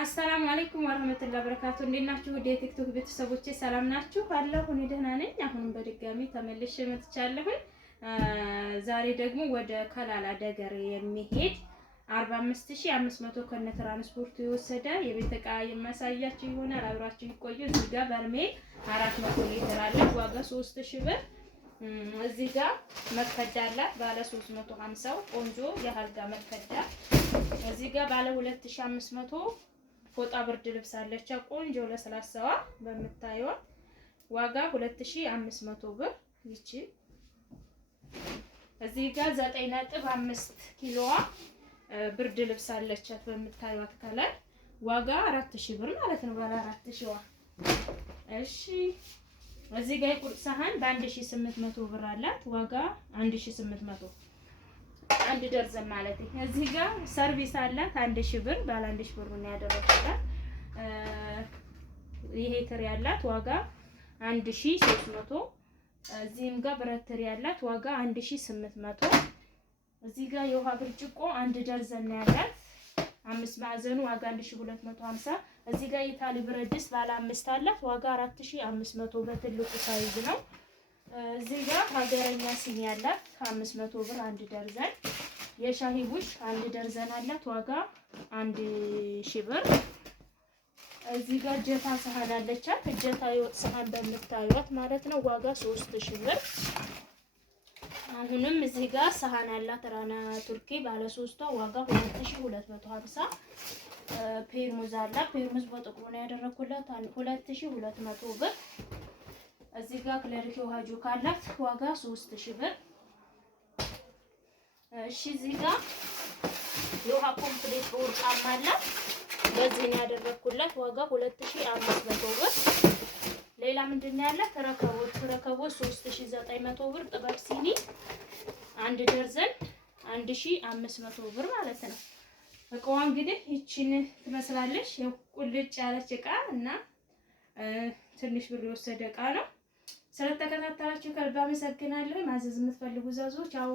አሰላሙ አለይኩም ወራህመቱላሂ ወበረካቱ። እንዴት ናችሁ? ወደ ቲክቶክ ቤተሰቦቼ ሰላም ናችሁ? አለሁ እኔ ደህና ነኝ። አሁንም በድጋሚ ተመልሼ መጥቻለሁ። ዛሬ ደግሞ ወደ ከላላ ደገር የሚሄድ 45500 ከነ ትራንስፖርት የወሰደ የቤት ዕቃ የማሳያችሁ ይሆናል። አብራችሁ ይቆዩ። እዚህ ጋር በርሜል 400 ሊትር አለ፣ ዋጋ 3000 ብር። እዚህ ጋር መክፈዳ አላት ባለ 350 ቆንጆ የአልጋ መክፈዳ። እዚህ ጋር ባለ 2500 ፎጣ ብርድ ልብስ አለች ቆንጆ ለስላሳዋ በመታየው ዋጋ 2500 ብር። ይቺ እዚህ ጋር 9.5 ኪሎዋ ብርድ ልብስ አለቻት በመታየው ከለር ዋጋ 4000 ብር ማለት ነው። ባለ 4000ዋ። እሺ እዚህ ጋር የቁርጥ ሳህን በ1800 ብር አላት ዋጋ 1800 አንድ ደርዘን ማለት ነው። እዚህ ጋር ሰርቪስ አላት 1000 ብር ባለ 1000 ብር ነው ያደረኩላት። ይሄ ትሪ ያላት ዋጋ 1300። እዚህም ጋር ብረት ትሪ ያላት ዋጋ 1800። እዚህ ጋር የውሃ ብርጭቆ አንድ ደርዘን ነው ያላት 5 ማዕዘኑ ዋጋ 1250። እዚህ ጋር የታሊ ብረት ድስት ባለ 5 አላት ዋጋ 4500 በትልቁ ሳይዝ ነው። እዚህ ጋር ሀገረኛ ሲኒ ያላት 500 ብር አንድ ደርዘን። የሻሂ ቡሽ አንድ ደርዘን አላት ዋጋ 1000 ብር። እዚህ ጋር እጀታ ሰሃን አለቻት እጀታ የወጥ ሰሃን በምታዩት ማለት ነው ዋጋ 3000 ብር። አሁንም እዚህ ጋር ሰሃን አላት ራና ቱርኪ ባለ 3ቷ ዋጋ 2250። ፔርሙዝ አላት ፔርሙዝ በጥቁሩ ነው ያደረኩላት 2200 ብር። እዚህ ጋር ክለሪክ ውሃ ጆክ አላት ዋጋ 3000 ብር። እሺ እዚህ ጋር የውሃ ኮምፕሌት በወርቃማ አላት በዚህ ነው ያደረኩላት ዋጋ 2500 ብር። ሌላ ምንድነው ያላት ረከቦት 3900 ብር። ጥበብ ሲኒ አንድ ደርዘን 1500 ብር ማለት ነው። እቃዋ እንግዲህ ይቺን ትመስላለች። ቁልጭ ያለች እቃ እና ትንሽ ብር የወሰደ እቃ ነው። ስለተከታተላችሁ ከልብ አመሰግናለሁ። ማዘዝ የምትፈልጉ ዛዞች አው